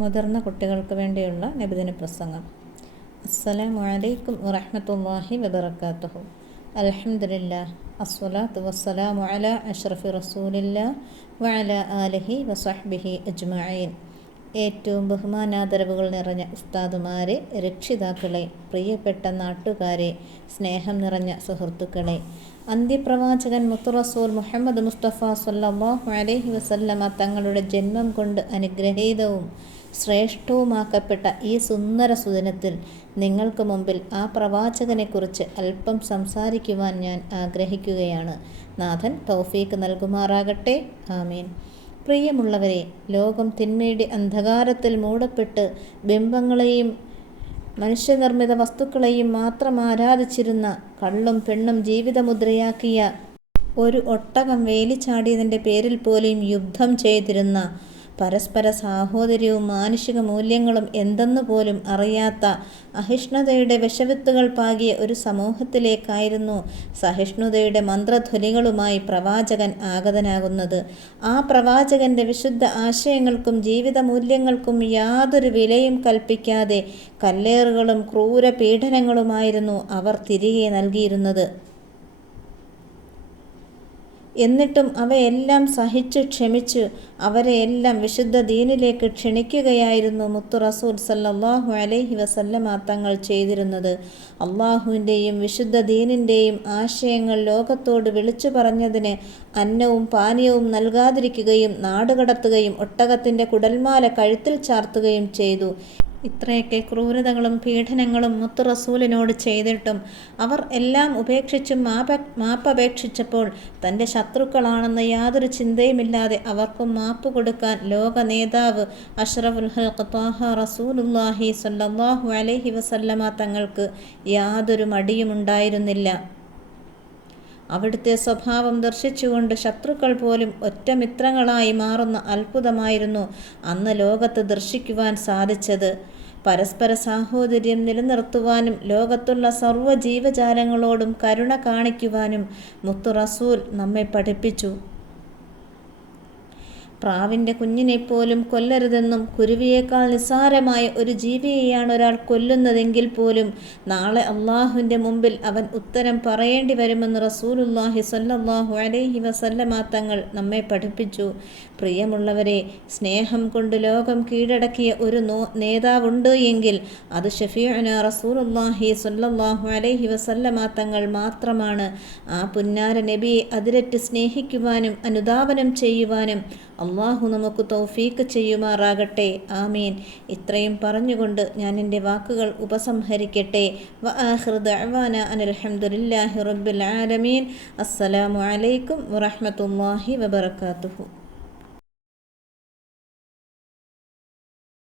മുതിർന്ന കുട്ടികൾക്ക് വേണ്ടിയുള്ള നബിദിന പ്രസംഗം. അസ്സലാമു അലൈക്കും വറഹ്മത്തുള്ളാഹി വബറകാതുഹു അൽഹംദുലില്ലാ അസ്സലാത്തു വസ്സലാമു അലാ അഷ്റഫി റസൂലില്ലാ വഅല ആലഹി വസഹ്ബിഹി അജ്മഈൻ. ഏറ്റവും ബഹുമാനാദരവുകൾ നിറഞ്ഞ ഉസ്താദുമാരെ രക്ഷിതാക്കളെ പ്രിയപ്പെട്ട നാട്ടുകാരെ സ്നേഹം നിറഞ്ഞ സുഹൃത്തുക്കളെ അന്ത്യപ്രവാചകൻ മുത്തുറസൂൽ മുഹമ്മദ് മുസ്തഫ സല്ലല്ലാഹു അലഹി വസല്ലമ തങ്ങളുടെ ജന്മം കൊണ്ട് അനുഗ്രഹീതവും ശ്രേഷ്ഠവുമാക്കപ്പെട്ട ഈ സുന്ദര സുദിനത്തിൽ നിങ്ങൾക്ക് മുമ്പിൽ ആ പ്രവാചകനെക്കുറിച്ച് അല്പം സംസാരിക്കുവാൻ ഞാൻ ആഗ്രഹിക്കുകയാണ്. നാഥൻ തൗഫീക്ക് നൽകുമാറാകട്ടെ. ആമീൻ. പ്രിയമുള്ളവരെ ലോകം തിന്മയുടെ അന്ധകാരത്തിൽ മൂടപ്പെട്ട് ബിംബങ്ങളെയും മനുഷ്യനിർമ്മിത വസ്തുക്കളെയും മാത്രം ആരാധിച്ചിരുന്ന കള്ളും പെണ്ണും ജീവിതമുദ്രയാക്കിയ ഒരു ഒട്ടകം വേലിച്ചാടിയതിന്റെ പേരിൽ പോലും യുദ്ധം ചെയ്തിരുന്ന പരസ്പര സാഹോദര്യവും മാനുഷിക മൂല്യങ്ങളും എന്തെന്ന് പോലും അറിയാത്ത അഹിഷ്ണുതയുടെ വിഷവിത്തുകൾ പാകിയ ഒരു സമൂഹത്തിലേക്കായിരുന്നു സഹിഷ്ണുതയുടെ മന്ത്രധ്വനികളുമായി പ്രവാചകൻ ആഗതനാകുന്നത്. ആ പ്രവാചകന്റെ വിശുദ്ധ ആശയങ്ങൾക്കും ജീവിത മൂല്യങ്ങൾക്കും യാതൊരു വിലയും കൽപ്പിക്കാതെ കല്ലേറുകളും ക്രൂര പീഡനങ്ങളുമായിരുന്നു അവർ തിരികെ നൽകിയിരുന്നത്. എന്നിട്ടും അവയെല്ലാം സഹിച്ച് ക്ഷമിച്ച് അവരെയെല്ലാം വിശുദ്ധ ദീനിലേക്ക് ക്ഷണിക്കുകയായിരുന്നു മുത്തു റസൂൽ സല്ലാഹു അലൈഹി വസല്ലമ തങ്ങൾ ചെയ്തിരുന്നത്. അള്ളാഹുവിന്റെയും വിശുദ്ധ ദീനിന്റെയും ആശയങ്ങൾ ലോകത്തോട് വിളിച്ചു പറഞ്ഞതിന് അന്നവും പാനീയവും നൽകാതിരിക്കുകയും നാടുകടത്തുകയും ഒട്ടകത്തിന്റെ കുടൽമാല കഴുത്തിൽ ചാർത്തുകയും ചെയ്തു. ഇത്രയൊക്കെ ക്രൂരതകളും പീഡനങ്ങളും മുത്തു റസൂലിനോട് ചെയ്തിട്ടും അവർ എല്ലാം ഉപേക്ഷിച്ചും മാപ മാപ്പപേക്ഷിച്ചപ്പോൾ തന്റെ ശത്രുക്കളാണെന്ന് യാതൊരു ചിന്തയുമില്ലാതെ അവർക്കും മാപ്പ് കൊടുക്കാൻ ലോക നേതാവ് അഷ്റഫുൽ റസൂലുല്ലാഹി സല്ലാഹു അലൈഹി വസല്ലമ തങ്ങൾക്ക് യാതൊരു മടിയുമുണ്ടായിരുന്നില്ല. അവിടുത്തെ സ്വഭാവം ദർശിച്ചുകൊണ്ട് ശത്രുക്കൾ പോലും ഒറ്റ മിത്രങ്ങളായി മാറുന്ന അത്ഭുതമായിരുന്നു അന്ന് ലോകത്ത് ദർശിക്കുവാൻ സാധിച്ചത്. പരസ്പര സാഹോദര്യം നിലനിർത്തുവാനും ലോകത്തുള്ള സർവ ജീവജാലങ്ങളോടും കരുണ കാണിക്കുവാനും മുത്തു റസൂൽ നമ്മെ പഠിപ്പിച്ചു. പ്രാവിന്റെ കുഞ്ഞിനെപ്പോലും കൊല്ലരുതെന്നും കുരുവിയേക്കാൾ നിസ്സാരമായ ഒരു ജീവിയെയാണ് ഒരാൾ കൊല്ലുന്നതെങ്കിൽ പോലും നാളെ അള്ളാഹുവിന്റെ മുമ്പിൽ അവൻ ഉത്തരം പറയേണ്ടി വരുമെന്ന് റസൂലുല്ലാഹി സല്ലാഹു അലൈഹി വസല്ലമ തങ്ങൾ നമ്മെ പഠിപ്പിച്ചു. പ്രിയമുള്ളവരെ സ്നേഹം കൊണ്ട് ലോകം കീഴടക്കിയ ഒരു നോ നേതാവുണ്ട് എങ്കിൽ അത് ഷഫീഅന റസൂലുല്ലാഹി സല്ലാഹു അലൈഹി വസല്ലമ തങ്ങൾ മാത്രമാണ്. ആ പുന്നാര നബിയെ അതിരറ്റ് സ്നേഹിക്കുവാനും അനുധാവനം ചെയ്യുവാനും അള്ളാഹു നമുക്ക് തൗഫീക്ക് ചെയ്യുമാറാകട്ടെ. ആമീൻ. ഇത്രയും പറഞ്ഞുകൊണ്ട് ഞാൻ എന്റെ വാക്കുകൾ ഉപസംഹരിക്കട്ടെ. വ ആഹൃദ അവാന അനിൽഹമുല്ലാഹി റബ്ബുൽ ആലമീൻ. അസ്സലാമു അലൈക്കും വറഹമത്തല്ലാഹി വബർക്കാത്തുഹു